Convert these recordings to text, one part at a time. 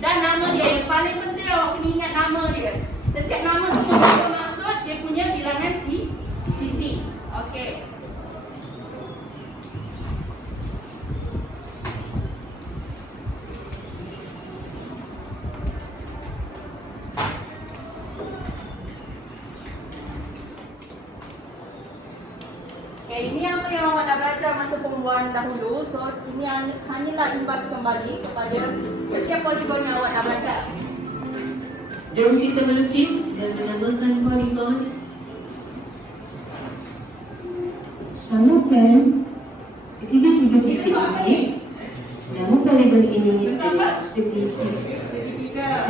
Dan nama dia yang paling penting awak kena ingat nama dia. Setiap nama tu mempunyai maksud, dia punya bilangan sisi. Okey. Ini apa yang awak dah belajar masa pembuahan dahulu. So ini hanyalah imbas kembali kepada setiap poligon yang awak dah belajar. Jom kita melukis dan menamakan poligon. Samakan ketiga-tiga titik ini. Nama poligon ini adalah segitiga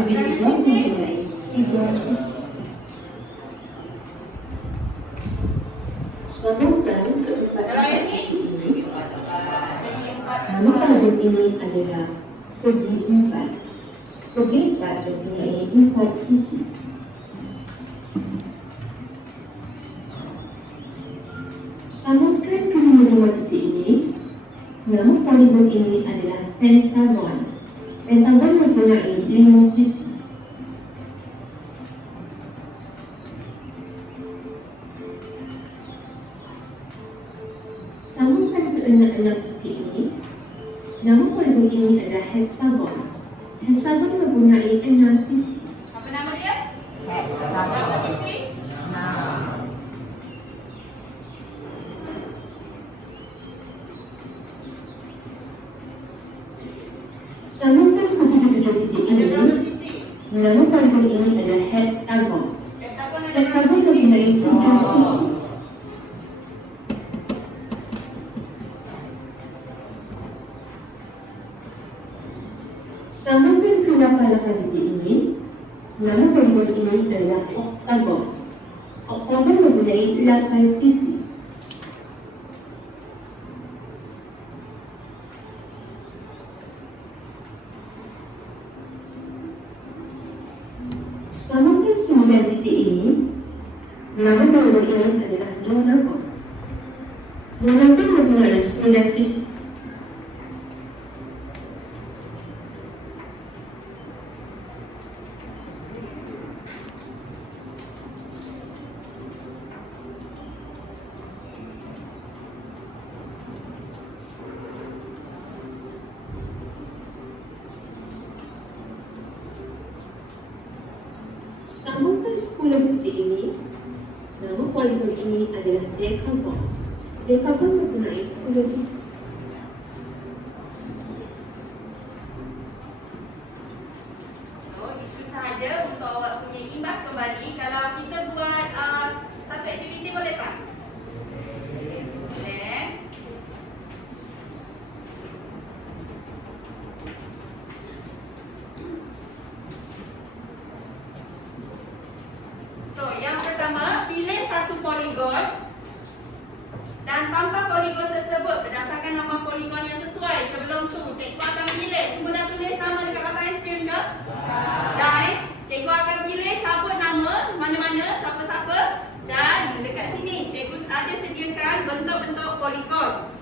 mempunyai 3 sisi. Sambungkan keempat-empat titik ini. Nama poligon ini adalah segi 4. Segi 4 mempunyai 4 sisi. Sambungkan kelima-lima titik ini. Nama poligon ini adalah pentagon. Pentagon mempunyai 5 sisi. Sambungkan keenam-enam titik ini. Nama poligon ini adalah hexagon. Hexagon mempunyai 6 sisi. Apa nama dia? Berapa sisi? 6. Sambungkan ketujuh-tujuh titik ini. Nama poligon ini adalah heptagon. Heptagon mempunyai 7 sisi. Sambungkan ke 8 titik ini. Nama poligon ini adalah oktagon. Oktagon mempunyai 8 sisi. Sambungkan 9 titik ini. Nama poligon ini adalah nonagon. Nonagon mempunyai 9 sisi. Sambungkan 10 titik ini. Nama poligon ini adalah decagon. Decagon mempunyai 10 sisi. So itu sahaja untuk awak punya imbas kembali. Kalau kita buat satu aktiviti boleh tak? Boleh. So, yang pertama, pilih satu poligon dan tambah poligon tersebut berdasarkan nama poligon yang sesuai. Sebelum tu, cikgu akan pilih. Semua dah tulis nama dekat atas skrin ke? Dah Cikgu akan pilih cabut nama mana-mana, siapa-siapa. Dan dekat sini, cikgu ada sediakan bentuk-bentuk poligon.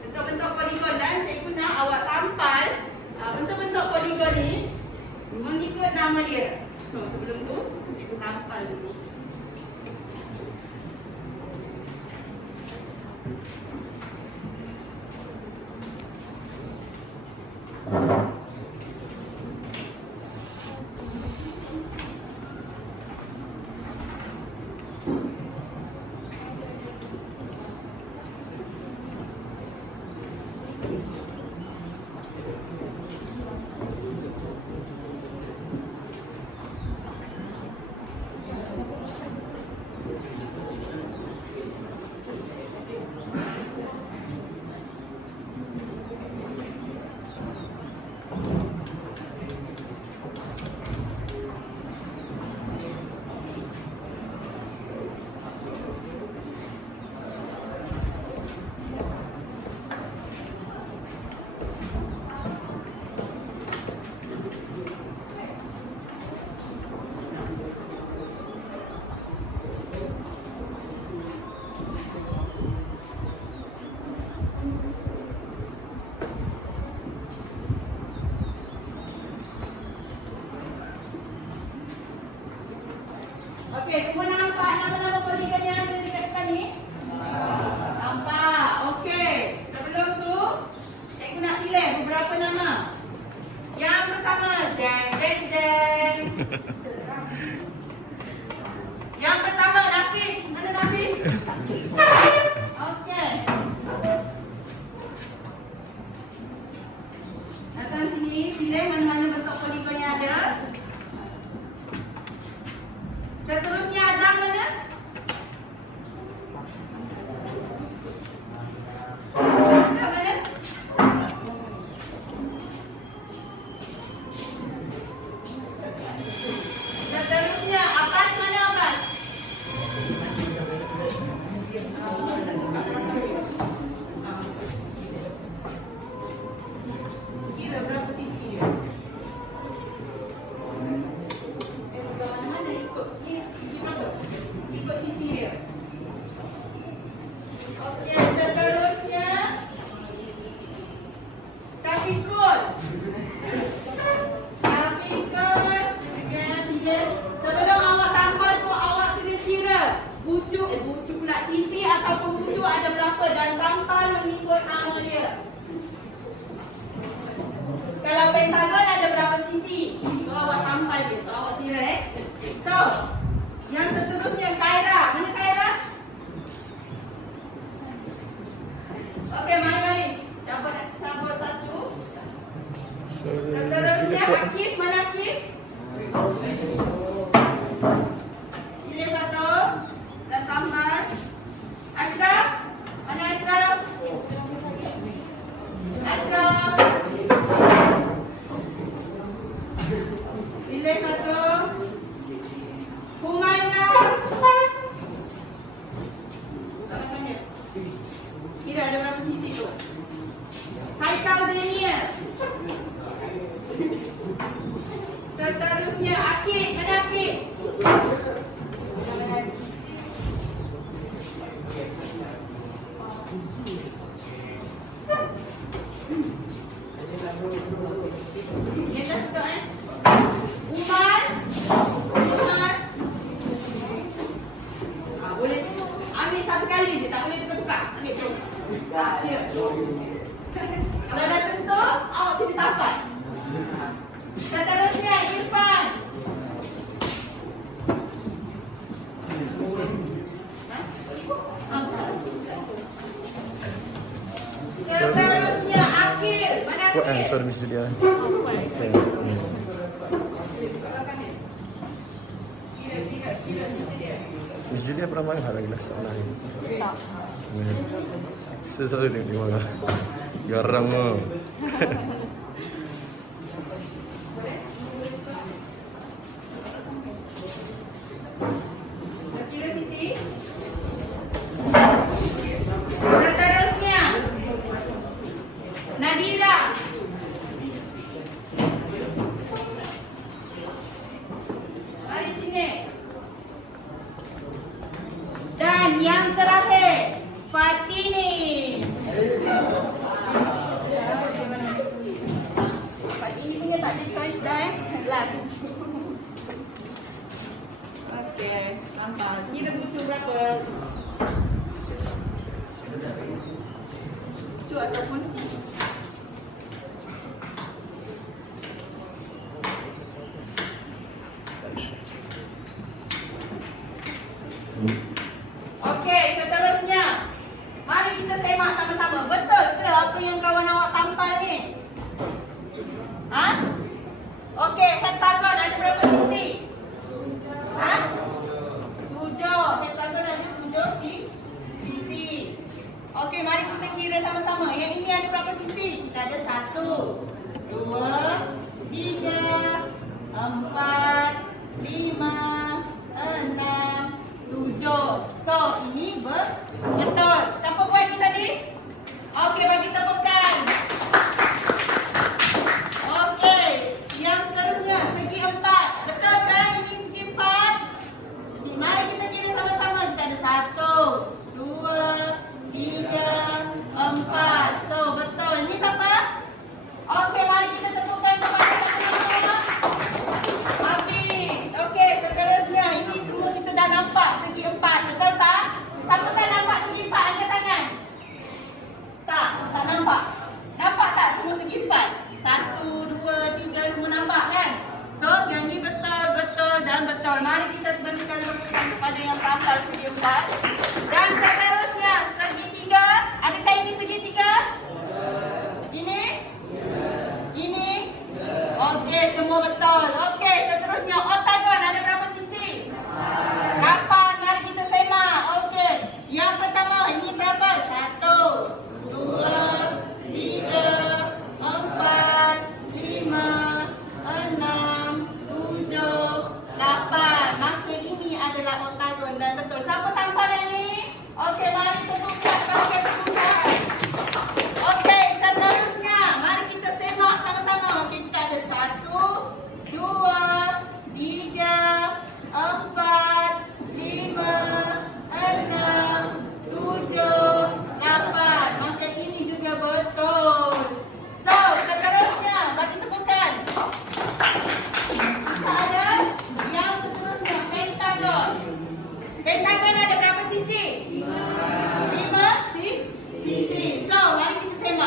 Bentuk-bentuk poligon dan cikgu nak awak tampal bentuk-bentuk poligon ni mengikut nama dia. So, sebelum tu, cikgu tampal dulu. Okey, semua nampak nama-nama poligon yang ada dekat depan ni? Nampak. Okey. Sebelum tu, cikgu nak pilih beberapa nama. Yang pertama, jeng jeng jeng. Yang pertama, Nafis. Mana Nafis? Okey. Datang sini, pilih mana-mana bentuk poligon yang ada. Seterusnya Adam mana? Adam mana? Seterusnya Abbas mana Abbas? Kira berapa sisi dia? Bukan mana-mana ikut ni berapa? Ikut sisi dia. Okey, seterusnya Syafiqul. Syafiqul. Okey, sebelum awak tampal tu awak kena kira bucuk pula sisi ataupun bucuk ada berapa dan tampal mengikut nama dia. Kalau pentagon ada berapa sisi? So awak tampal dia. So awak kira So, yang seterusnya Khaira. Mana Khaira? Okey, mari. Siapa satu? Seterusnya Akif. Mana Akif? Pilih satu dan tambah. Ashraf. Mana Ashraf? Ashraf. Pilih satu. Humaira. Kira ada berapa sisi tu? Haikal Daniel. Seterusnya Akid. Mana Akid? Yang dah betul Umar. Umar. Boleh ambil satu kali je, tak boleh tukar-tukar. Ambil tu. Ya. Kalau dah sentuh, awak pilih tapak. Seterusnya Irfan. Seterusnya Akil. Mana Akil? Sorry Miss Julia. Miss Julia pernah main hal lagi lah tak pernah ni. Tak. Sesuatu di mana? Garam oh. Kira sisi. Seterusnya Nadira. Mari sini. Dan yang terakhir Fatini. Fatini punya tak ada choice dah last. Okey, nampak. Kira bucu berapa? Bucu ataupun C. Okey, seterusnya. Mari kita semak sama-sama. Betul ke apa yang kawan awak tampal ni? Ha? Okey, heptagon ada berapa sisi? Ha? 7. Heptagon ada 7 sisi. Okey, mari kita kira sama-sama. Yang ini ada berapa sisi? Kita ada 1, 2, 3, 4, 5, 6, 7. So, ini betul. Siapa buat ni tadi? Okey, bagi tepukan. Okey, yang seterusnya segi 4. Betul kan? Ini segi 4. Mari kita kira sama-sama. Kita ada 1, 2, 3, 4. So, betul. Ini siapa? Okey, mari kita tepukan kepada sama-sama. Habis. Okey, seterusnya ini semua kita dah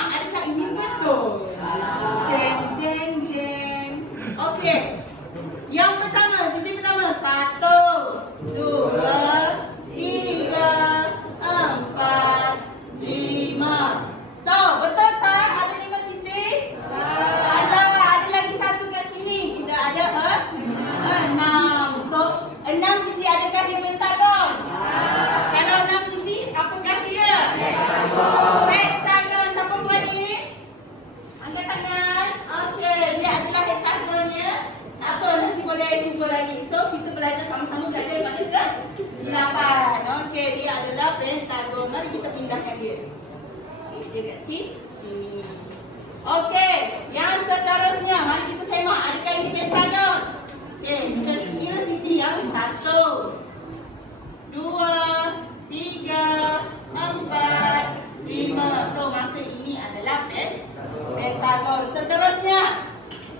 semak. Adakah ini betul? Jeng, jeng, jeng. Okey. Yang pertama, sisi pertama. 1, 2, 3, 4, 5. So, betul tak? Ada 5 sisi? Salah. Ada lagi satu kat sini. Kita ada 6. So, 6 sisi adakah dia pentagon? Kalau 6 sisi, apakah dia? Hexagon. Siapa buat ni? Angkat tangan. Okey, lihat adalah hexagonnya. Tak apa, nanti boleh cuba lagi. So, kita belajar sama-sama belajar daripada kesilapan. Okey, dia adalah pentagon. Mari kita pindahkan dia. Okey, dia kat sini. Okey, yang seterusnya. Mari kita semak. Adakah ini pentagon? Okey, kita kira sisi yang 1, 2, 3, 4, 5. So, maka ini adalah pentagon. Seterusnya.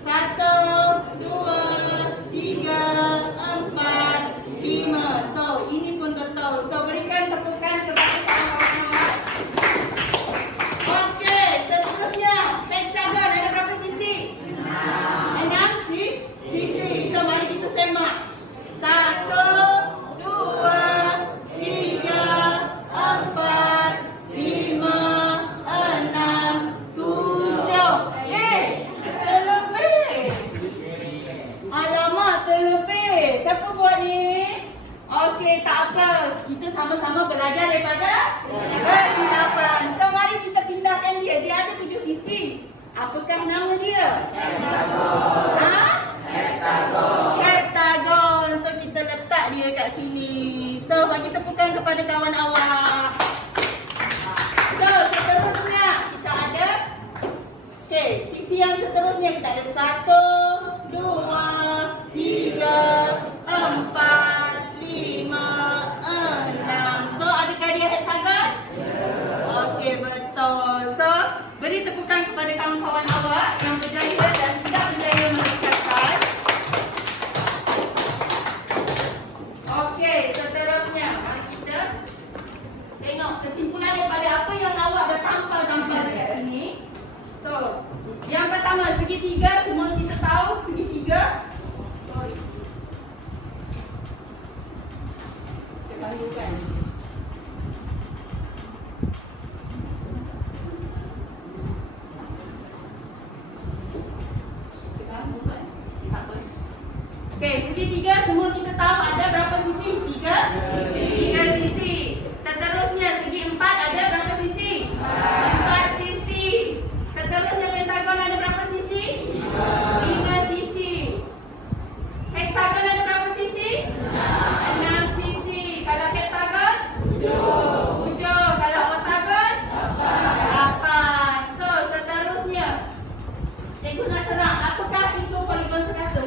1, 2, 3, 4, 5. So, ini pun betul. So, berikan tepukan kepada kawan-kawan. Okey, seterusnya. Hexagon ada berapa sisi? 6 sisi. So, mari kita semak. 1, 2, 3, 4, 5, 6, 7. Terlebih. Alamak, terlebih. Siapa buat ni? Okey, tak apa. Kita sama-sama belajar daripada kesilapan. So, mari kita pindahkan dia. Dia ada 7 sisi. Apakah nama dia? Heptagon. So, kita letak dia kat sini. So, bagi tepukan kepada kawan awak. So, seterusnya kita ada. Okey, sisi yang seterusnya kita ada 1, 2, 3, 4, 5, 6. So, adakah dia hexagon? Okey, betul. So, beri tepukan kepada kawan-kawan awak yang berjaya dan tidak berjaya mengucapkan. Okey, seterusnya mari kita tengok kesimpulan daripada apa yang awak dah tampal dekat sini. So, yang pertama, segitiga. Semua kita tahu segitiga. Sorry. Kita ganggukan. Okey, segitiga semua kita tahu ada berapa sisi? 3 sisi. Seterusnya segi 4 ada berapa sisi? 4 sisi. Seterusnya pentagon ada berapa sisi? 5 sisi. Hexagon ada berapa sisi? 6 sisi. Kalau heptagon? 7. Kalau oktagon? 8. So, seterusnya. Cikgu nak terang, apakah itu poligon sekata?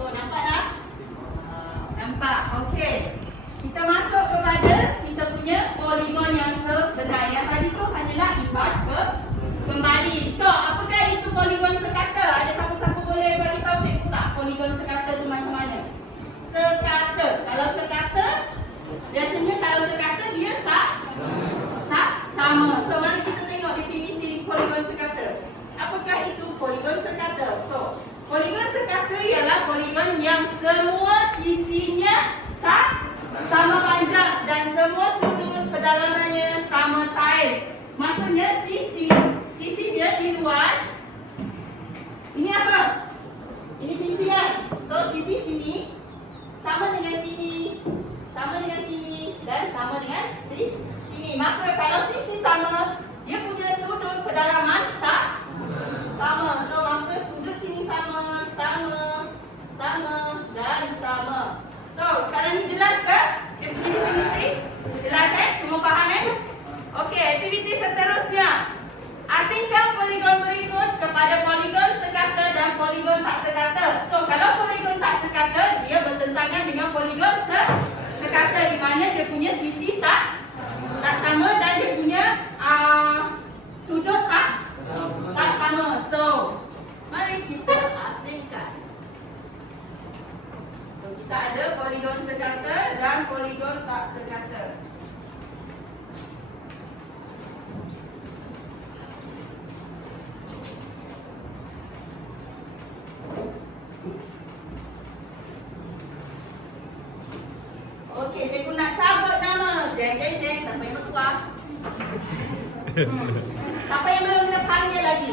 So, nampak tak? Nampak. Okey. Kita masuk kepada kita punya poligon yang sebenar. Yang tadi tu hanyalah imbas kembali. So, apakah itu poligon sekata? Ada siapa-siapa boleh bagi tahu cikgu tak poligon sekata tu macam mana? Sekata. Kalau sekata, biasanya kalau sekata dia sama. So, mari kita tengok definisi poligon sekata. Apakah itu poligon sekata? So, poligon sekata ialah poligon yang semua sisinya sama panjang dan semua sudut pedalamannya sama saiz. Maksudnya sisi dia di luar. Ini apa? Ini sisi kan? So, sisi sini sama dengan sini, sama dengan sini dan sama dengan sini. Maka kalau sisi sama, dia punya sudut pedalaman sama. So maka sudut sini sama dan sama. So sekarang ni jelas ke? Dia punya definisi? Jelas Semua faham Okey, aktiviti seterusnya. Asingkan poligon berikut kepada poligon sekata dan poligon tak sekata. So kalau poligon tak sekata, dia bertentangan dengan poligon sekata, di mana dia punya sisi tak sama dan dia punya sudut tak sama. So mari kita asingkan. So kita ada poligon sekata dan poligon tak sekata. Okey, cikgu nak cabut nama. Jeng. Siapa yang bertua? Siapa yang belum kena panggil lagi?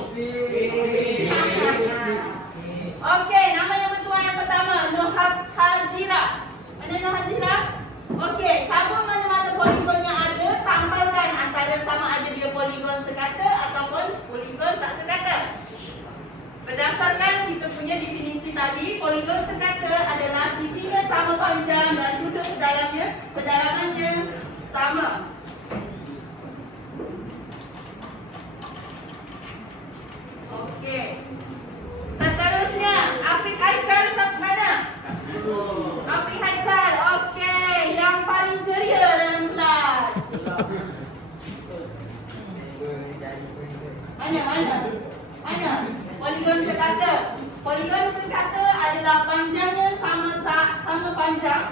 Okey, nama yang bertua yang pertama, Nur Hazira. Mana Nur Hazira? Okey, cabut mana-mana poligon yang ada, tambahkan antara sama ada dia poligon sekata ataupun poligon tak sekata. Berdasarkan kita punya definisi tadi, poligon sekata adalah sisinya sama panjang dan sudut kedalamannya sama. Okey. Seterusnya, Afiq Haikal mana? Afiq Haikal. Okey, yang paling ceria dalam kelas. Mana? Poligon sekata. Poligon sekata adalah panjangnya sama panjang.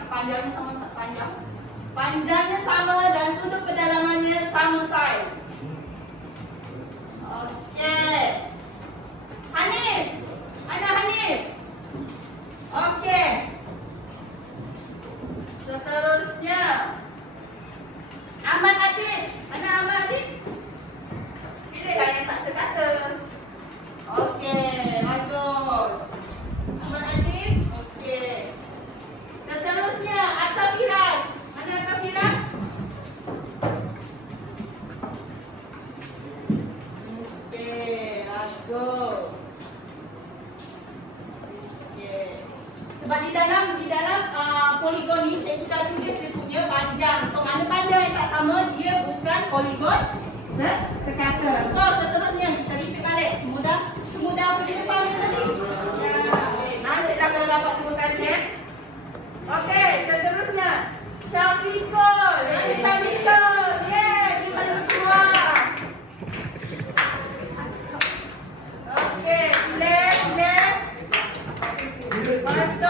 Panjangnya sama dan sudut kedalamannya sama saiz. Okey. Hanif. Mana Hanif? Okey. Seterusnya, Ahmad Atif. Mana Ahmad Atif? Pilihlah yang tak sekata. Okey, bagus. Ahmad Atif. Okey. Seterusnya, Atta Firas. Mana Atta Firas? Okey, bagus. Okey. Sebab di dalam poligon ni cikgu dah tulis dia punya panjang. So mana panjang yang tak sama, dia bukan poligon sekata. So seterusnya kita repeat balik. Semudah apa di depan ni tadi? Nasiblah kalau dapat 2 kali Okey, seterusnya Syafiqul. Syafiqul. Dia paling keluar. Okey, pilih. Lepas tu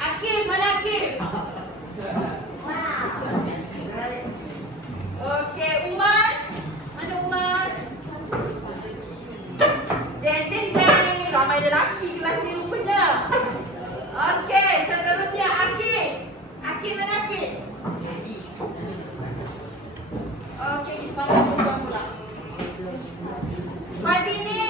Akif, mana Akif? Okey, Umar. Mana Umar? Jeng. Ramai lelaki kelas ni rupanya. Okey, seterusnya Akif. Akif mana Akif? Okey, kita panggil perempuan pula. Madini.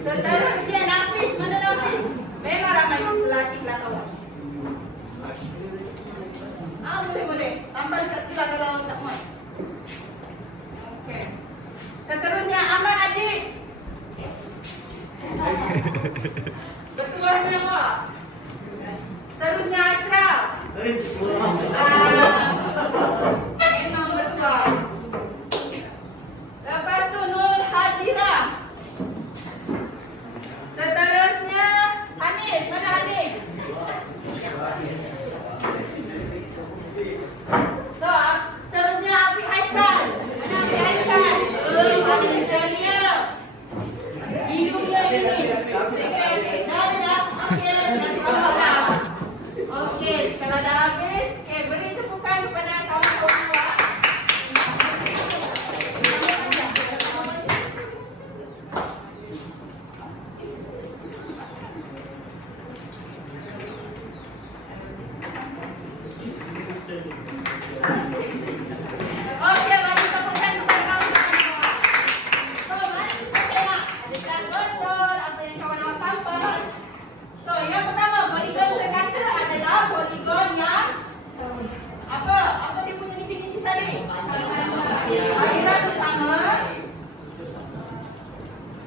Seterusnya Nafis. Mana Nafis? Memang ramai lelaki kelas awak. Boleh. Tambah dekat sebelah kalau tak muat. Okey. Seterusnya Ahmad Adik. Ketuanya awak. Seterusnya Ashraf. Memang betul. Lepas tu Nur Hazira. Seterusnya Hanif. Mana Hanif? So, seterusnya Afiq Haikal. Mana Afiq Haikal? Paling ceria. Hidungnya ini. Dah. Okey, kasih kawan. Okey, kalau dah habis, beri tepukan kepada kawan-kawan awak. Okey, bagi tepukan kepada kawan-kawan awak. So, mari kita tengok adakah betul apa yang kawan awak tambah. So, yang pertama, poligon sekata adalah poligon yang apa? Apa dia punya definisi tadi? Aliran bersama,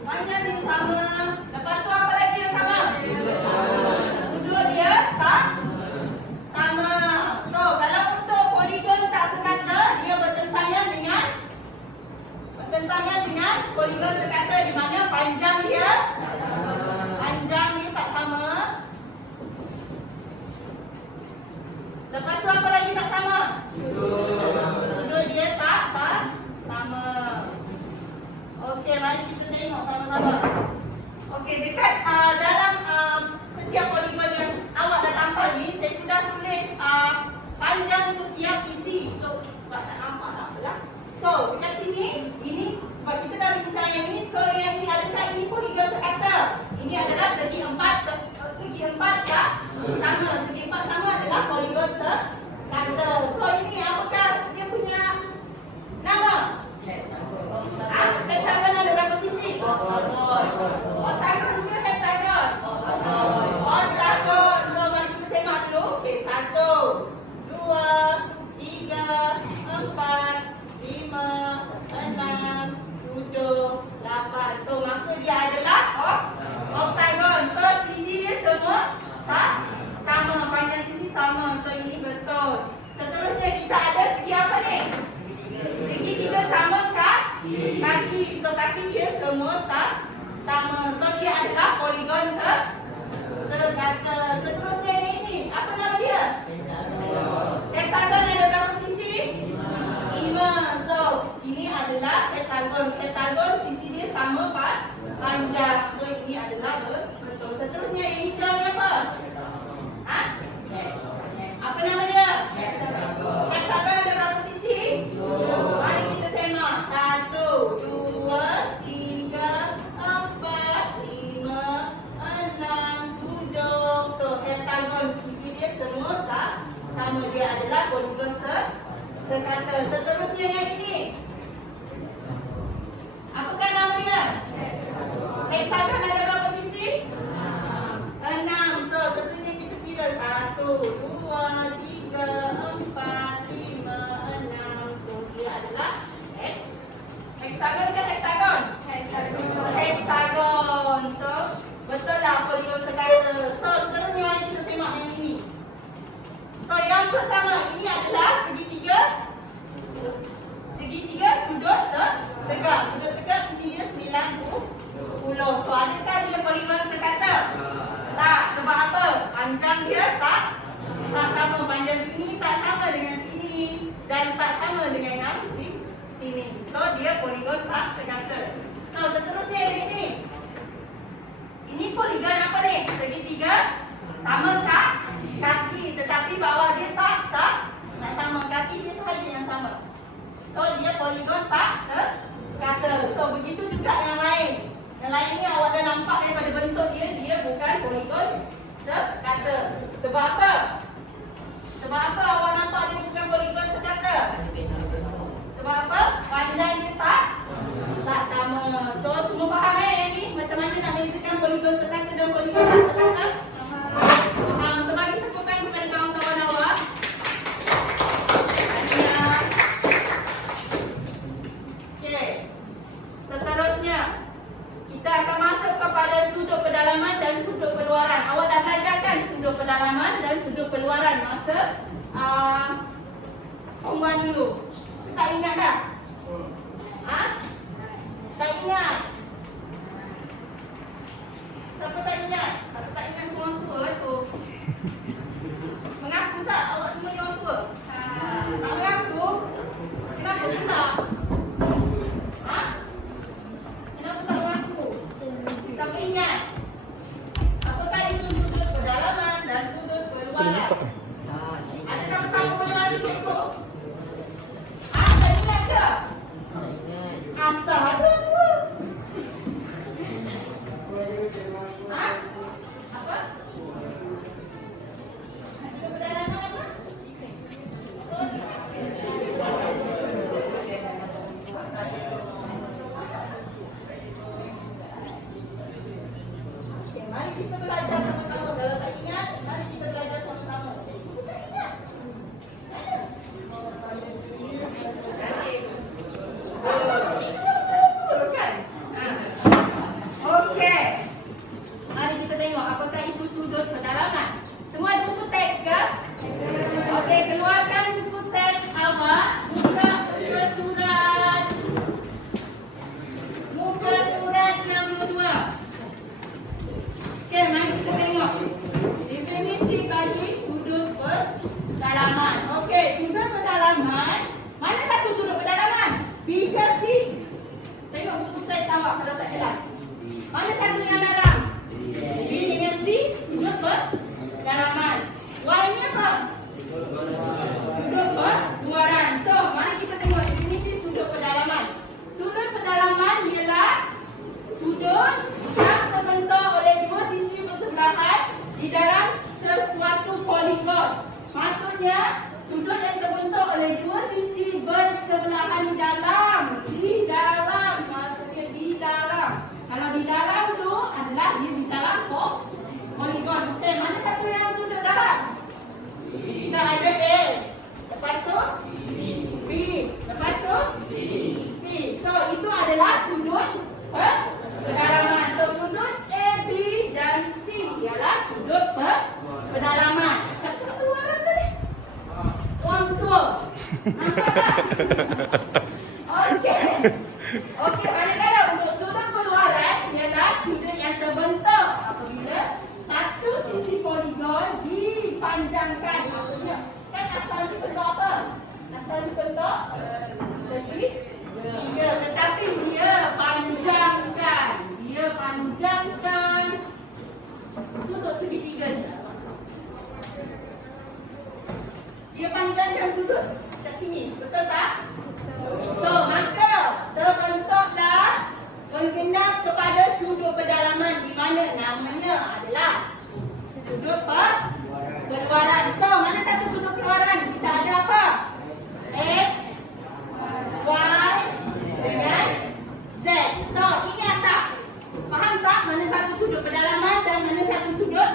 panjang dia sama. Lepas tu apa lagi yang sama? Sudut dia sama. So, kalau untuk poligon tak sekata, dia bertentangan dengan poligon sekata, di mana panjang dia tak sama. Lepas tu apa lagi tak sama? Sudut dia tak sama. Okey, mari kita tengok sama-sama. Okey, dekat dalam setiap poligon yang awak dah nampak ni, saya sudah tulis panjang setiap sisi. So, sebab tak nampak tak apalah. So, dekat sini, ini sebab kita dah bincang yang ni, so yang ini adakah ini poligon sekata? Ini adalah segi empat sama. Segi empat sama adalah poligon sekata. So, ini apakah dia punya nama? Heptagon ada berapa sisi? Oktagon ke heptagon? Oktagon. So, mari kita semak dulu. Okey, 1, 2, 3, 4, 5, 6, 7, 8. So, maka dia adalah oktagon. So, sisi dia semua sama. Panjang sisi sama. So, ini betul. Seterusnya kita ada segi apa ni? Segitiga sama kaki. So, kaki dia semua sama. So, dia adalah poligon sekata. Seterusnya ini, apa nama dia? Heptagon ada berapa sisi? 5. So, ini adalah heptagon. Heptagon sisi dia sama panjang. So, ini adalah betul. Seterusnya yang hijau ni apa? Apa nama dia? Heptagon ada berapa sisi? Mari kita semak. 1, 2, 3, 4, 5, 6, 7. So, heptagon sisi dia semua sama. Dia adalah poligon sekata. Seterusnya yang ini, apakah nama dia? Hexagon ada berapa sisi? 6. So, seterusnya kita kira 1, 2, 3, 4, 5, 6. So, dia adalah hexagon ke heptagon? Hexagon. So, betul lah poligon sekata. So, seterusnya mari kita semak yang ini. So, yang pertama ini adalah segitiga sudut tegak. Sudut tegak sisi dia 90. So, adakah dia poligon sekata? Tak. Sebab apa? Panjang dia tak sama. Panjang sini tak sama dengan sini dan tak sama dengan yang sini. So, dia poligon tak sekata. So, seterusnya yang ini. Ini poligon apa ni? Segitiga sama kaki, tetapi bawah dia tak sama. Kaki dia sahaja yang sama. So, dia poligon tak sekata. So, begitu juga yang lain. Yang lain ni awak dah nampak daripada bentuk dia bukan poligon sekata. Sebab apa? Sebab apa awak nampak dia bukan poligon sekata? Sebab apa? Panjang dia tak sama. So, semua faham yang ni? Macam mana nak bezakan poligon sekata dan poligon tak sekata? Faham? So, bagi tepukan kepada kawan-kawan awak. Okey. Seterusnya, kita akan masuk kepada sudut pedalaman dan sudut peluaran. Awak dah belajarkan sudut pedalaman dan sudut peluaran masa pertemuan dulu. Tak ingat dah? Tak ingat? Siapa tak ingat? Siapa tak ingat orang tua tu? Mengaku tak awak semua ni orang tua? Tak mengaku? Kenapa pula? Kenapa tak mengaku? Siapa ingat? Apakah itu sudut pedalaman dan sudut peluaran? Adakah bersama boleh mari itu? Tak ingat ke? Asal ada apa? Apa? Sudut pedalaman apa? Okay, mari kita belajar sama-sama. Okey. Mari kita tengok apakah itu sudut pendalaman. Semua ada buku teks ke? Okey, keluarkan buku teks awak. Buka surat. Muka surat 62. Okey, mari kita tengok. Definisi bagi sudut pendalaman. Okey, sudut pendalaman. Mana satu sudut pendalaman? B ke C? Tengok buku teks awak kalau tak jelas. Mana satu yang dalam? B dengan C, sudut pendalaman. Y-nya apa? Sudut luaran. So, mari kita tengok definisi sudut pendalaman. Sudut pendalaman ialah sudut yang terbentuk oleh dua sisi bersebelahan di dalam sesuatu poligon. Maksudnya, sudut yang terbentuk oleh dua sisi bersebelahan di dalam. Maksudnya di dalam. Kalau di dalam tu adalah dia di dalam poligon. Okey, mana satu yang sudut dalam? Kita ada A. Lepas tu B. Lepas tu C. So, itu adalah sudut pendalaman. So, sudut A, B dan C ialah sudut pendalaman. Tak cakap keluaran tadi. Orang tua. Nampak tak? Okey. Okey, manakala untuk sudut keluaran ialah sudut yang terbentuk apabila satu sisi poligon dipanjangkan. Maksudnya, kan asal dibentuk apa? Asal dibentuk tiga, tetapi dia panjangkan. Dia panjangkan sudut segitiga ni. Dia panjangkan sudut kat sini. Betul tak? So, maka terbentuklah menggenap kepada sudut pendalaman di mana namanya adalah sudut keluaran. So, mana satu sudut keluaran? Kita ada apa? X, Y dengan Z. So, ingat tak? Faham tak mana satu sudut pendalaman dan mana satu sudut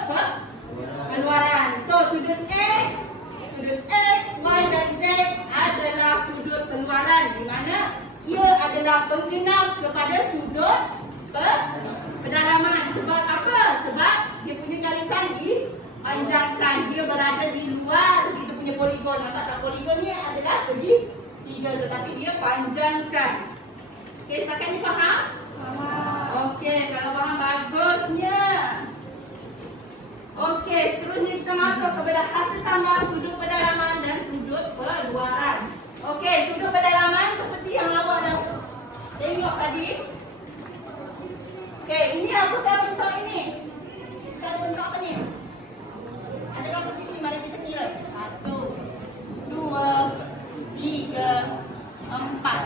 keluaran? So, sudut X, Y dan Z adalah sudut keluaran di mana ia adalah penggenap kepada sudut pendalaman. Sebab apa? Sebab dia punya garisan dipanjangkan. Dia berada di luar kita punya poligon. Nampak tak? Poligon ni adalah segi tiga tetapi dia panjangkan. Okey, setakat ni faham? Faham. Okey, kalau faham bagusnya. Okey, seterusnya kita masuk kepada hasil tambah sudut pendalaman dan sudut keluaran. Okey, sudut pendalaman seperti yang awak dah tengok tadi. Okey, ini apakah bentuk ini? Kita ada bentuk apa ni? Ada berapa sisi? Mari kita kira. 1, 2, 3, 4.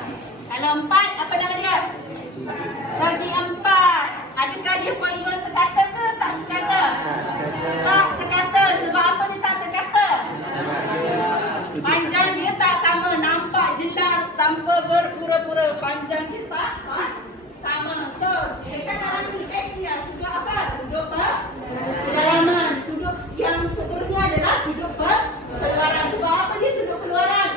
Kalau 4, apa nama dia? Segi 4. Adakah dia poligon sekata ke tak sekata? Tak sekata. Sebab apa dia tak sekata? Panjang dia tak sama. Nampak jelas tanpa berpura-pura. Panjang dia tak sama. So, dekat dalam ni X ni sudut apa? Sudut pendalaman. Sudut yang seterusnya adalah sudut keluaran. Sebab apa dia sudut keluaran?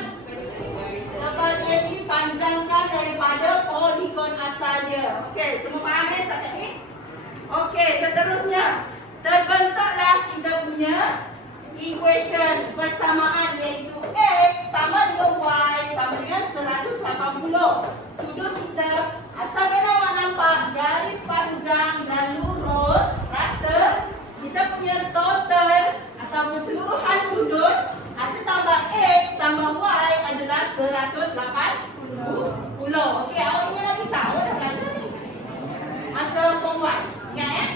Sebab dia dipanjangkan daripada poligon asal dia. Okey, semua faham setakat ni? Okey, seterusnya terbentuklah kita punya equation persamaan iaitu X sama dengan Y sama dengan 180. Sudut kita asalkan awak nampak garis panjang dan lurus rata, kita punya total atau keseluruhan sudut hasil tambah X tambah Y adalah 180. Okey, awak ingat lagi tak? Awak dah belajar ni masa form 1. Ingat ya?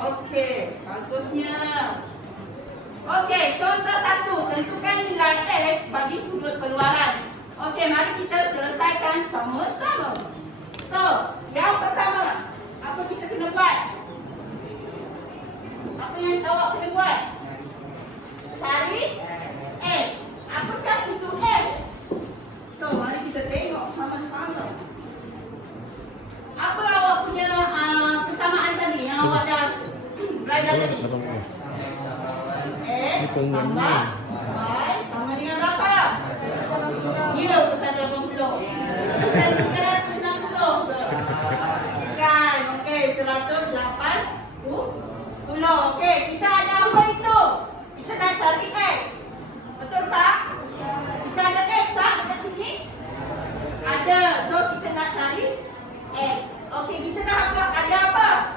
Okey, bagusnya. Okey, contoh 1. Tentukan nilai X bagi sudut keluaran. Okey, mari kita selesaikan sama-sama. So, yang pertama, apa kita kena buat? Apa yang awak kena buat? Cari X. Apakah itu X? So, mari kita tengok sama-sama. Apa awak punya persamaan tadi yang awak dah belajar tadi? X tambah Y sama dengan berapa? Ya, 180. Bukan 360 ke? Kan, okey. 180. Okey, kita ada apa itu? Kita nak cari X. Betul tak? Kita ada X tak dekat sini? Ada. So kita nak cari X. Okey, kita dah ada apa?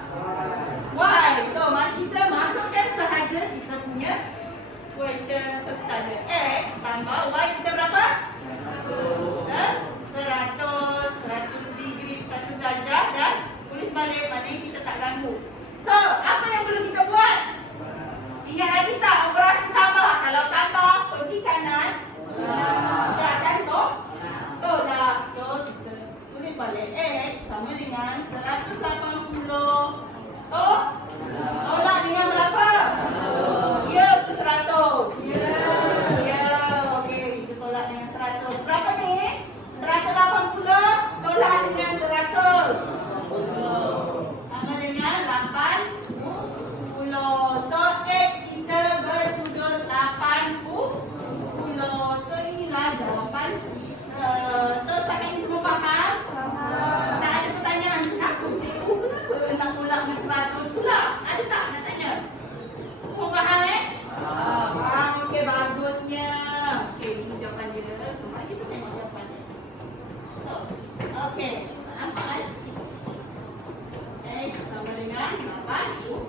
Y. So mari kita masukkan sahaja kita punya question. So kita ada X tambah Y, kita berapa? 100 degree, 100 darjah, dan tulis balik, maknanya kita tak ganggu. So, apa yang perlu kita buat? Ingat lagi tak operasi tambah? Kalau tambah, pergi kanan, kita akan tolak. So, kita tulis balik X sama dengan 180. Tolak dengan berapa? Ya, ke 100. Ya, okey, kita tolak dengan 100. Berapa ni? 180 tolak dengan 100. Sama dengan 80. So X kita bersudut 80. So inilah jawapan kita. So setakat ini semua faham? Tak ada pertanyaan. Kenapa cikgu? Kenapa nak tolak dengan 100 pula? Ada tak nak tanya? Semua faham faham. Okey, bagusnya. Okey, ini jawapan dia. So mari kita tengok jawapan dia. So, okey, tak nampak kan? X sama dengan 80.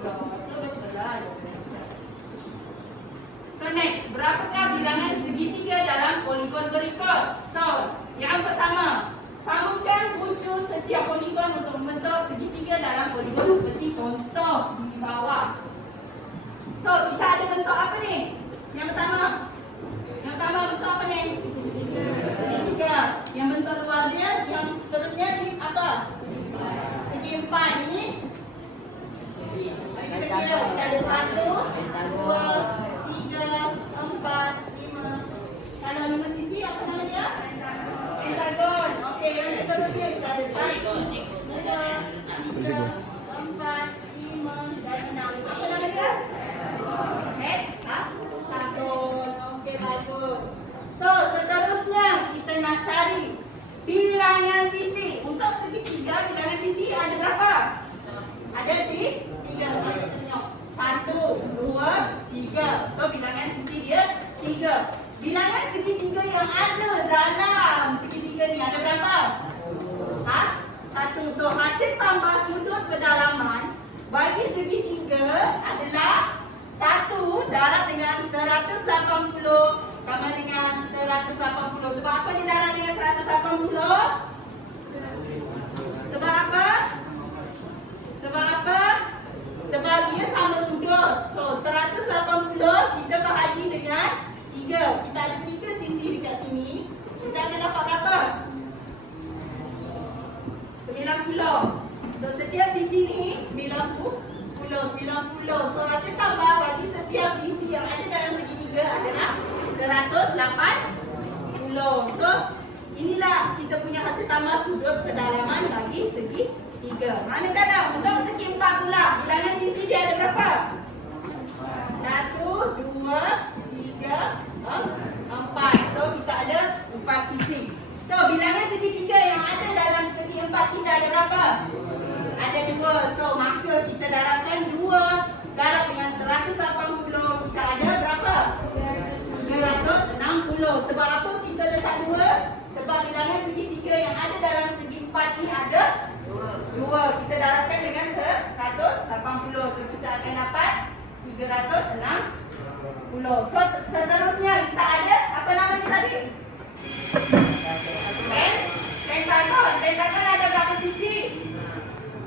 So betul lah. So next, berapakah bilangan segitiga dalam poligon berikut? So, yang pertama, sambungkan wujud setiap poligon untuk membentuk segitiga dalam poligon seperti contoh di bawah. So, kita ada bentuk apa ni? Yang pertama bentuk apa ni? Segitiga. Yang bentuk luar dia, yang seterusnya ni apa? Segi empat ini. Kita kira, kita ada 1, 2, 3, 4, 5. Kalau 5 sisi, apa nama dia? Pentagon. Okey, yang seterusnya kita ada 1, 2, 3, 4, 5 dan 6. Apa nama dia? Hexagon. Okey, bagus. So, seterusnya kita nak cari bilangan sisi. Untuk segitiga, bilangan sisi ada berapa? Ada 3. Mari kita tengok. 1, 2, 3. So, bilangan sisi dia 3. Bilangan segitiga yang ada dalam segitiga ni ada berapa? 1. So, hasil tambah sudut pedalaman bagi segitiga adalah 1 darab dengan 180 sama dengan 180. Sebab apa dia darab dengan 180? Sebab apa? Sebab dia sama sudut. So 180 kita bahagi dengan 3. Kita ada 3 sisi dekat sini. Kita akan dapat berapa? 90. So setiap sisi ni 90. So hasil tambah bagi setiap sisi yang ada dalam segitiga adalah 180. So inilah kita punya hasil tambah sudut kedalaman bagi segitiga. Manakala untuk segi empat pula, bilangan sisi dia ada berapa? 1, 2, 3, 4. So kita ada 4 sisi. So bilangan segitiga yang ada dalam segi empat kita ada berapa? Ada 2. So maka kita darabkan 2 darab dengan 180. Kita ada berapa? 360. Sebab apa kita letak 2? Sebab bilangan segitiga yang ada dalam segi empat ni ada 2. Kita darabkan dengan 180. So kita akan dapat 360. So seterusnya kita ada apa nama ni tadi? Pentagon. Pentagon ada berapa sisi?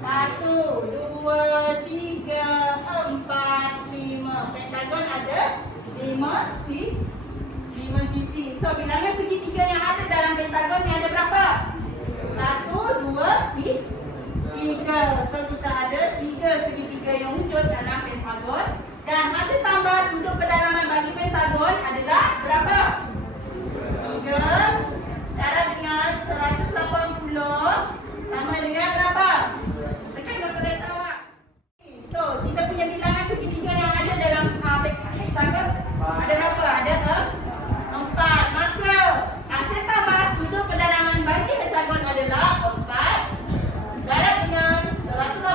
1, 2, 3, 4, 5. Pentagon ada 5 sisi. So bilangan segitiga yang ada dalam pentagon ni ada berapa? 1, 2, 3. So kita ada 3 segitiga yang wujud dalam pentagon. Dan hasil tambah sudut kedalaman bagi pentagon adalah berapa? 3 darab dengan 180 sama dengan berapa? Tekan kalkulator awak. So kita punya bilangan segitiga yang ada dalam hexagon ada berapa? Ada 4. Maka hasil tambah sudut kedalaman bagi hexagon adalah 4 darab dengan 180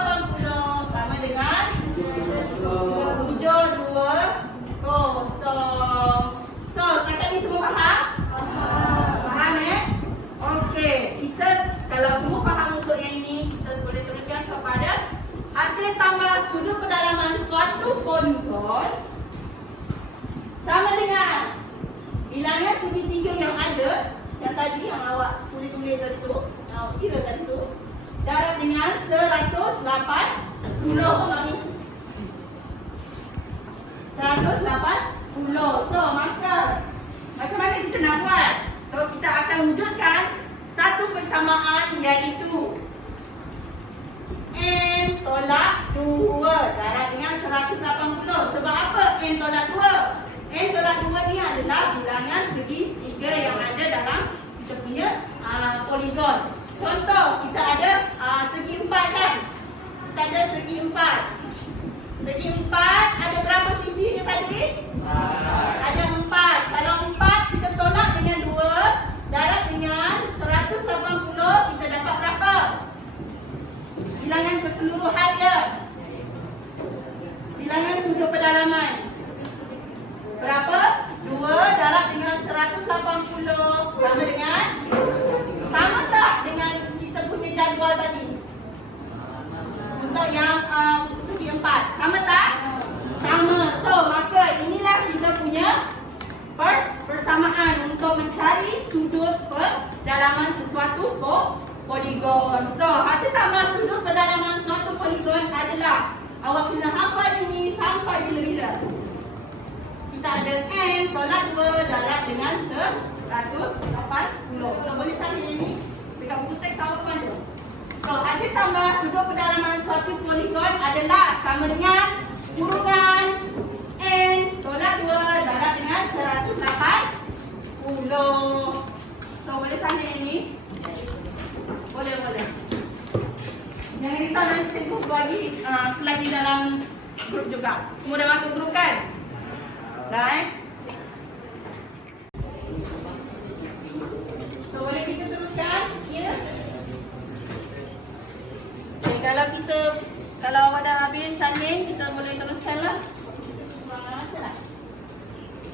sudut pedalaman suatu poligon sama dengan bilangan segitiga yang ada, yang tadi yang awak tulis tadi tu, kira tadi tu, darab dengan 180. Sorry. 180. So, maka macam mana kita nak buat? So, kita akan wujudkan satu persamaan iaitu N tolak 2 darab dengan 180. Sebab apa N tolak 2? N tolak 2 ni adalah bilangan segitiga yang ada dalam kita punya poligon. Contoh, kita ada segi 4 kan? Kita ada segi 4. Segi 4 ada berapa sisi dia tadi? Ada 4. Kalau 4 kita tolak dengan 2 darab dengan 180, kita dapat berapa? Bilangan keseluruhan dia. Bilangan sudut pedalaman. Berapa? 2 darab dengan 180 sama dengan? Sama tak dengan kita punya jadual tadi? Untuk yang segi 4. Sama tak? Sama. So, maka inilah kita punya persamaan untuk mencari sudut pedalaman sesuatu poligon. So, hasil tambah sudut pedalaman suatu poligon adalah, awak kena hafal ini sampai bila-bila. Kita ada N tolak 2 darab dengan 180. So, boleh salin ini dekat buku teks awak pun ada. So, hasil tambah sudut pedalaman suatu poligon adalah sama dengan kurungan N tolak 2 darab dengan 180. So, boleh salin ini? Boleh. Jangan risau, nanti cikgu bagi slide di dalam grup juga. Semua dah masuk grup kan? Dah So, boleh kita teruskan? Ya? Okay, kalau awak dah habis salin, kita boleh teruskanlah.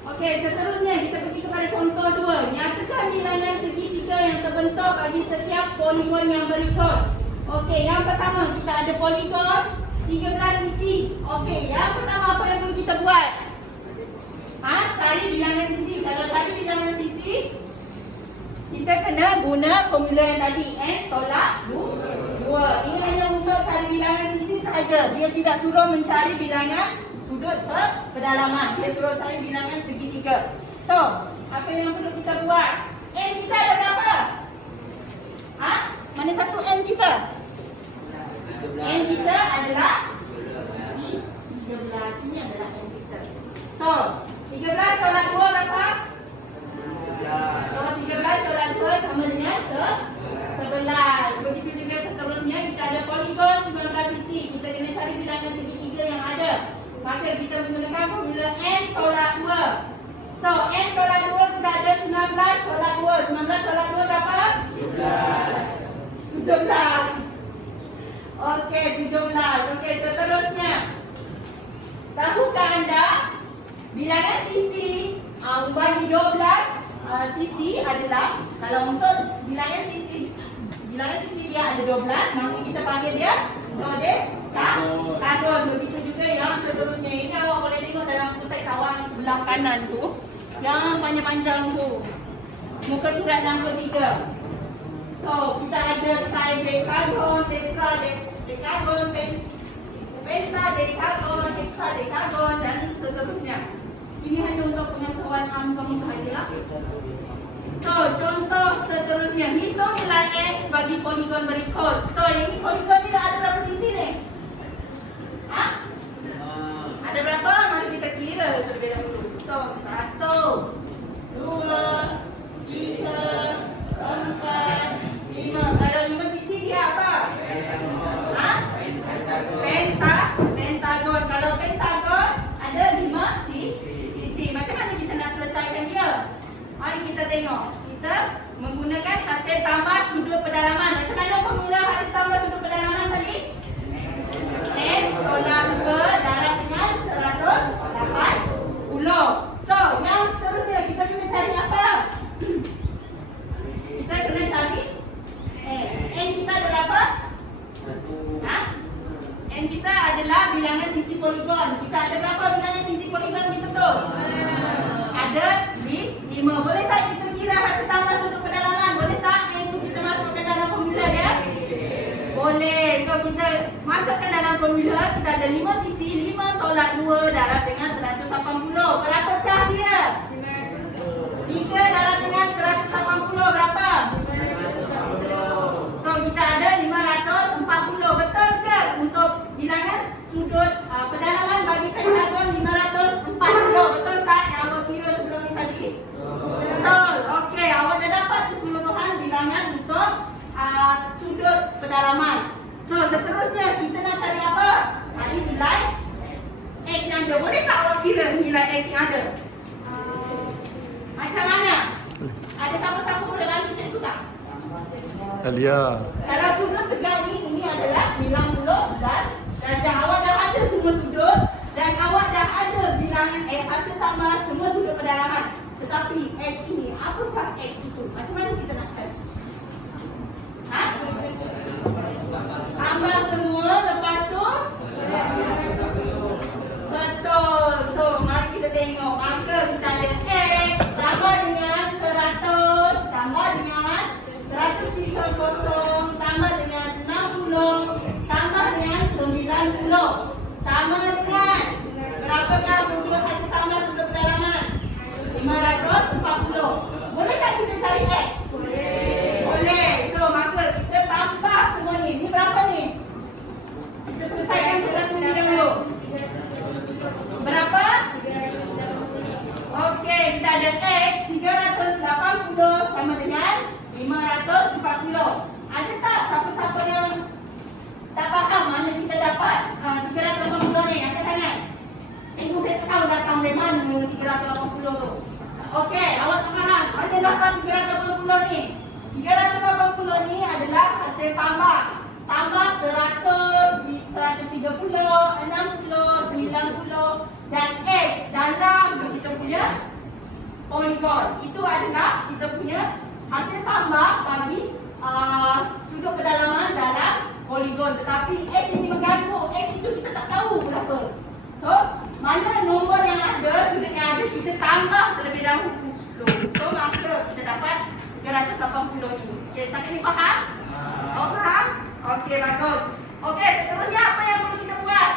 Okey, seterusnya kita pergi kepada contoh 2. Nyatakan bilangan segitiga yang terbentuk bagi setiap poligon yang berikut. Okey, yang pertama kita ada poligon 13 sisi. Okey, yang pertama apa yang perlu kita buat? Cari bilangan sisi. Kalau cari bilangan sisi, kita kena guna formula yang tadi, N tolak 2. Ini hanya untuk cari bilangan sisi sahaja. Dia tidak suruh mencari bilangan sudut pedalaman. Dia suruh cari bilangan segitiga. So, apa yang perlu kita buat? N kita ada berapa? Mana satu N kita? N kita adalah 13. Ini adalah N kita. So, 13 tolak 2 berapa? So, 13 tolak 2 sama dengan 11. Begitu juga seterusnya, kita ada poligon 19 sisi. Kita kena cari bilangan segitiga yang ada. Maka kita menggunakan formula N tolak 2. So, N tolak 2 kita ada 19 tolak 2. 19 tolak 2 berapa? 17. Okey, 17. Okey, seterusnya. Tahukah anda bilangan sisi bagi 12 sisi adalah, kalau untuk bilangan sisi dia ada 12, maka kita panggil dia dodekagon. Begitu juga yang seterusnya. Ini awak boleh tengok dalam buku teks awak sebelah kanan tu, yang panjang-panjang tu, muka surat nombor 3. So, kita ada dodekagon, tetradekagon, pentadekagon, hexadekagon dan seterusnya. Ini hanya untuk pengetahuan kamu sahaja. So, contoh seterusnya, hitung nilai X bagi poligon berikut. So, ini poligon ni ada berapa sisi ni? Ada berapa? Mari kita kira terlebih dahulu. So, 1, 2, 3, 4, 5. Kalau 5 sisi dia apa? Pentagon. Kalau pentagon ada 5 sisi. Macam mana kita nak selesaikan dia? Mari kita tengok. Kita menggunakan hasil tambah sudut pedalaman. Macam mana formula hasil tambah sudut pedalaman tadi? N tolak 2 darab dengan 180. So, yang seterusnya kita kena cari apa? Kita kena cari N. N kita ada berapa? N kita adalah bilangan sisi poligon. Kita ada berapa bilangan sisi poligon kita tu? Ada 5. Boleh tak kita kira hasil tambah sudut pendalaman? Boleh tak N tu kita masukkan dalam formula dia? Boleh. So kita masukkan dalam formula. Kita ada 5 sisi. 5 tolak 2 darab dengan 180. Berapakah dia? 3 darab dengan 180 berapa? So kita ada 540. Betul ke untuk bilangan sudut pendalaman bagi pentagon 540? Betul tak yang awak kira sebelum ni tadi? Betul. Okey, awak dah dapat keseluruhan bilangan untuk sudut pendalaman. So seterusnya kita nak cari apa? Cari nilai X yang ada. Boleh tak awak kira nilai X yang ada? Macam mana? Ada siapa-siapa boleh bantu cikgu tak? Alia. Kalau sudut tegak ini adalah 90 dan darjah. Awak dah ada semua sudut dan awak dah ada bilangan hasil tambah semua sudut pendalaman. Tetapi X ini, apakah X itu? Macam mana kita nak cari? Tambah semua lepas tu? Betul. So, mari kita tengok. Maka kita ada X sama dengan 100 tambah dengan 130 tambah dengan 60 tambah dengan 90 sama dengan berapakah sudut hasil tambah sudut pendalaman? 540. Boleh tak kita cari X? Boleh. So maka kita tambah semua ni. Ni berapa ni? Kita selesaikan satu ni dulu. Berapa? Okey, kita ada X 380 sama dengan 540. Ada tak siapa-siapa yang tak faham mana kita dapat 380 ni? Angkat tangan. Cikgu saya tak tahu datang dari mana 380 tu. Okey, awak tak faham. Mana dapat 380 ni? 380 ni adalah hasil tambah. Tambah 100, 130, 60, 90 dan X dalam kita punya poligon. Itu adalah kita punya hasil tambah bagi sudut pendalaman dalam poligon. Tetapi X ini mengganggu. X itu kita tak tahu berapa. So, mana nombor yang ada, sudut yang ada, kita tambah terlebih dahulu. So, maka kita dapat 380 ni. Okey, setakat ni faham? Oh, faham? Okey, bagus. Okey, seterusnya apa yang perlu kita buat?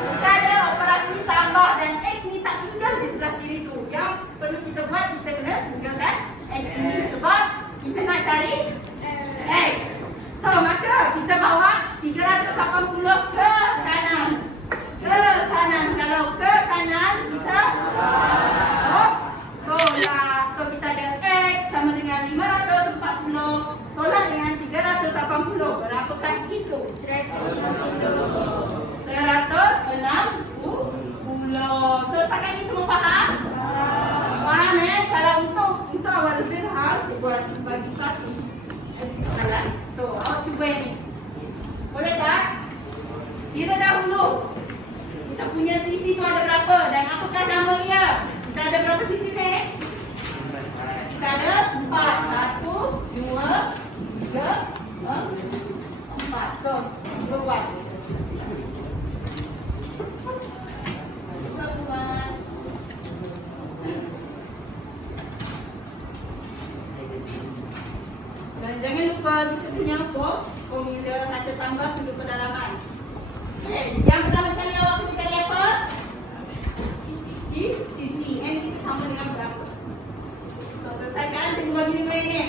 Kita ada operasi tambah dan X ni tak singgah di sebelah kiri tu. Yang perlu kita buat, kita kena singgahkan X ini sebab kita nak cari X. So, maka kita bawa 380 ke kanan. Ke kanan. Kalau ke kanan, kita tolak. So, kita ada X sama dengan 540 tolak dengan 380. Berapakah itu? 160. So, setakat ni semua faham? Faham Kalau untuk awal lebih faham, cikgu akan bagi satu soalan. So, awak cuba yang ni. Boleh tak? Kira dahulu kita punya sisi tu ada berapa dan apakah nama dia? Kita ada berapa sisi ni? Kita ada 4. 1, 2, 3, 4. So, cuba buat. Dan jangan lupa kita punya formula hasil tambah sudut pendalaman. Yang pertama sekali awak kena cari apa? Sisi. N kita sama dengan berapa? So, selesaikan. Cikgu bagi 5 minit.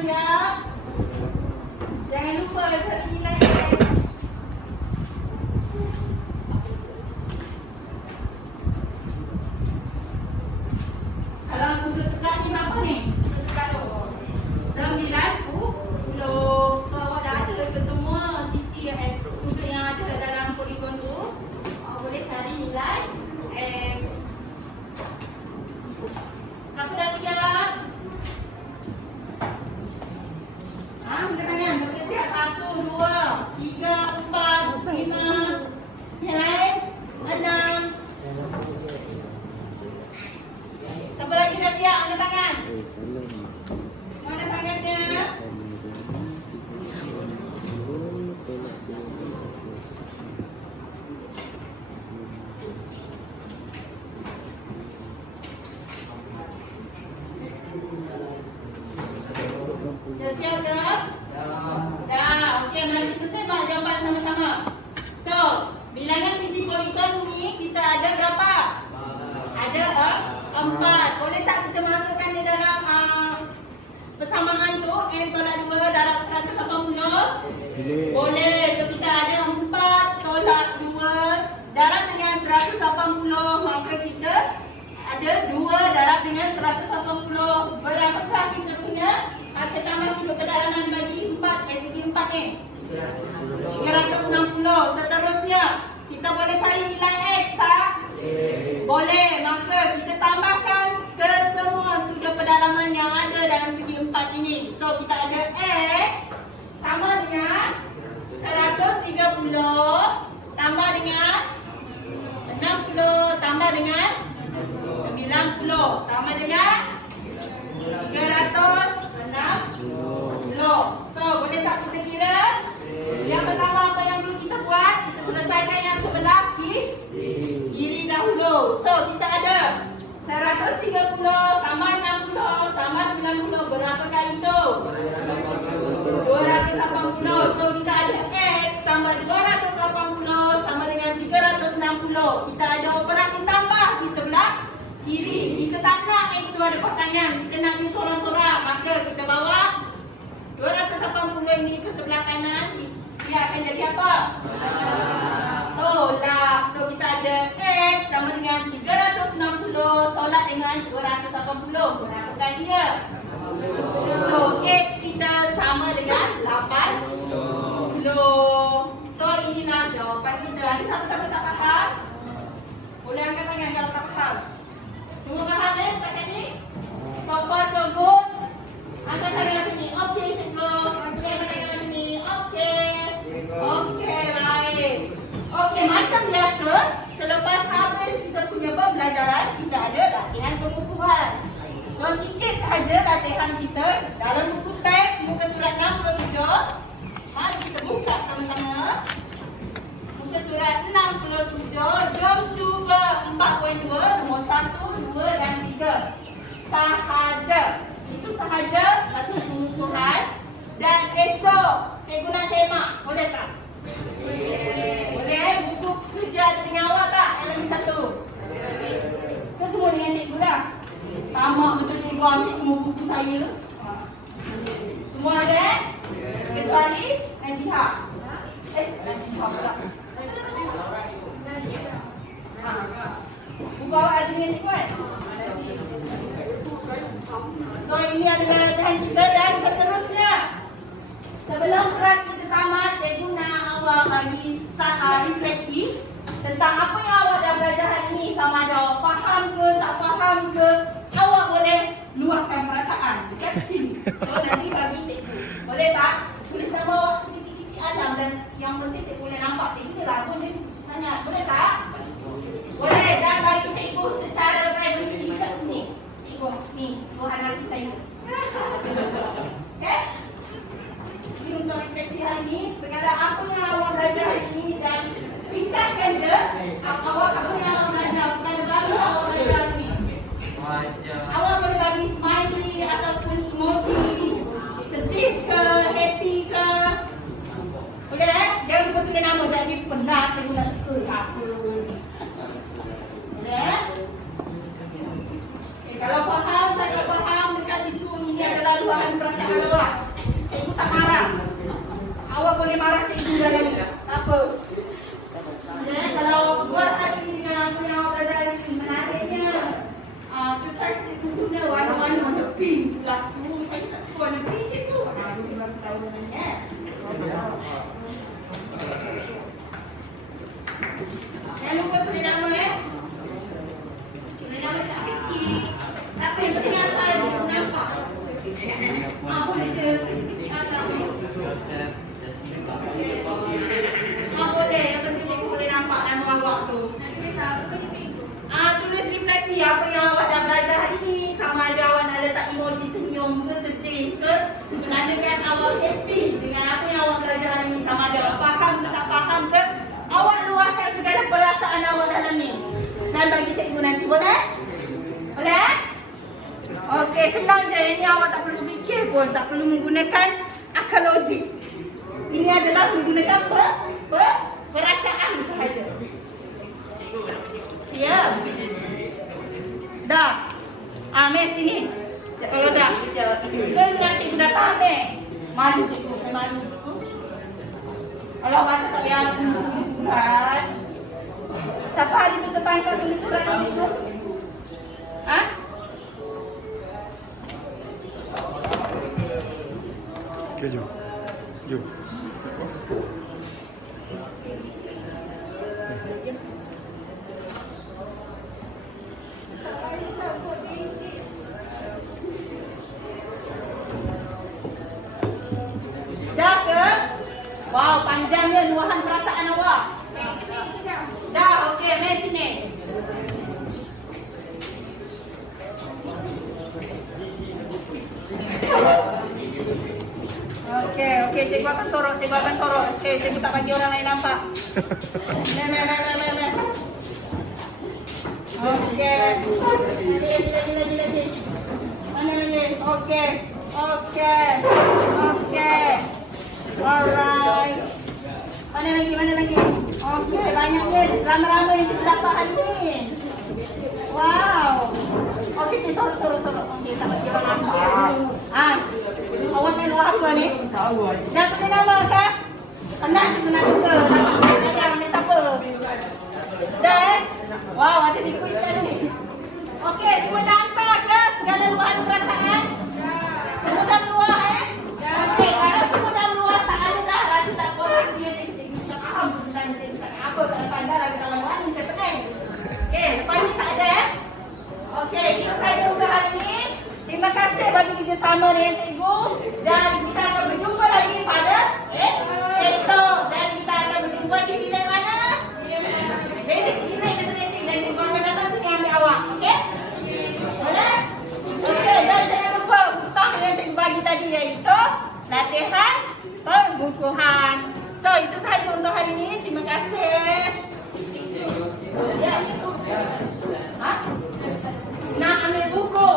Siap? Jangan lupa cari nilai X. 4. Boleh tak kita masukkan di dalam persamaan tu? N tolak 2 darab 180? Boleh. So kita ada 4 tolak 2 darab dengan 180. Maka kita ada 2 darab dengan 180. Berapakah kita punya hasil tambah sudut kedalaman bagi 4 segi 4 ni? 360. Seterusnya kita boleh cari nilai X tak? Boleh. Maka kita tambahkan ke semua sudut pedalaman yang ada dalam segi 4 ini. So kita ada X tambah dengan 130 tambah dengan 60 tambah dengan 90 sama dengan 360. So boleh tak kita kira? Yang pertama apa yang perlu kita buat? Kita selesaikan yang sebelah kiri dahulu. So kita ada 130 tambah 60 tambah 90. Berapakah itu? 280. So kita ada X tambah 280 sama dengan 360. Kita ada operasi tambah di sebelah kiri. Kita tak nak X tu ada pasangan. Kita nak ni sorang-sorang. Maka kita bawa 280 ini ke sebelah kanan. Dia akan jadi apa? Tolak. So kita ada X sama dengan 360 tolak dengan 280. Berapakah dia? So X kita sama dengan 80. So inilah jawapan kita. Ada siapa-siapa tak faham? Boleh angkat tangan kalau tak faham. Semua faham setakat ni? So far so good. Angkat tangan sini. Okey cikgu. Angkat tangan sini. Okey. Okey, baik. Okey, macam biasa, selepas habis kita punya pembelajaran, kita ada latihan pengukuhan. So, sikit sahaja latihan kita dalam buku teks muka surat 67. Mari kita buka sama-sama. Muka surat 67. Jom cuba 4.2, nombor 1, 2 dan 3. Sahaja. Itu sahaja latihan pengukuhan. Dan esok cikgu nak semak. Boleh tak? Boleh. Buku kerja dengan awak tak? Yang lagi satu. Kan semua dengan cikgu dah. Tamak betul cikgu ambil semua buku saya. Semua ada? Kecuali Najihah. Najihah pula. Buku awak ada dengan cikgu kan? So ini adalah latihan kita dan seterusnya. Sebelum surat kita tamat, cikgu nak awak bagi refleksi tentang apa yang awak dah belajar hari ini. Sama ada awak faham ke, tak faham ke, awak boleh luahkan perasaan dekat sini. So nanti bagi cikgu. Boleh tak? Tulis nama awak sedikit-sedikit alam dan yang penting cikgu boleh nampak cikgu ni ragu dia kecil sangat. Boleh tak? Boleh. Dan bagi cikgu secara privacy kat sini. Cikgu, ni Tuhan bagi saya. Okay? Untuk refleksi hari ini, segala apa yang awak belajar hari ini dan singkatkan je apa yang awak belajar, perkara baru awak belajar hari ini. Awak boleh bagi smiley ataupun emoji, sedih ke, happy ke. Boleh jangan lupa tulis nama, jadi penat saya nak tulis apa. Boleh kalau faham, saya tak faham dekat situ, ini adalah luahan perasaan awak. Cikgu tak marah. Awak boleh marah cikgu dalam ni. Tak apa. Kalau awak puas hati dengan apa yang awak belajar hari ini, menariknya. Kita cikgu guna warna-warna warna pink pula. Saya tak suka warna pink cikgu. Dia bagi tahu namanya. Jangan lupa tulis nama tulis nama tak kecil. Tapi yang penting asal cikgu nampak. Boleh je. Boleh, yang penting cikgu boleh nampak nama awak tu. Tulis refleksi apa yang awak dah belajar hari ni. Sama ada awak nak letak emoji senyum ke, sedih ke, menandakan awak happy dengan apa yang awak belajar hari ni. Sama ada awak faham ke tak faham ke, awak luahkan segala perasaan awak dalam ni. Dan bagi cikgu nanti, boleh? Boleh? Okey, senang je. Ini awak tak perlu fikir pun, tak perlu menggunakan akal logik. Ini adalah menggunakan perasaan sahaja. Ya. Dah. Malu cikgu, saya malu cikgu. Kalau masa tak biar tulis surat. Siapa hari tu depan kau tulis surat ni cikgu? Ha? Okay, jom. Jom. Dah ke? Wow, panjangnya luahan perasaan awak. Dah, okey, mari sini. Okey, cikgu akan sorok, Okey, cikgu tak bagi orang lain nampak. Ni. Okey. Lagi. Mana lagi? Okey. Alright. Mana lagi? Okey, banyak ni. Lama-lama yang kita dapat hari ni. Wow. Okey, ni sorok. Okey, tak bagi orang nampak. Awak ni luar apa ni? Dah tu nama kah? Kenal cikgu nak juga. Nampak saya ajar ni siapa? Dah Wow, ada di kuis tadi. Okey, semua dah hantar ke segala luahan perasaan? Semua dah luar Okey, kalau semua dah luar tak ada dah rasa tak apa lagi dia cikgu tak faham sebenarnya cikgu tak apa tak pandai lagi kawan-kawan ni saya pening. Okey, lepas ni tak ada Okey, kita saya udah hari ni. Terima kasih bagi kerjasama dengan cikgu dan kita akan berjumpa lagi pada esok dan kita akan berjumpa di bilik mana? Bilik matematik dan cikgu akan datang sini ambil awak. Okey? Boleh? Okey, dan jangan lupa hutang yang cikgu bagi tadi iaitu latihan pembukuan. So, itu sahaja untuk hari ini. Terima kasih. Ya. Nak ambil buku.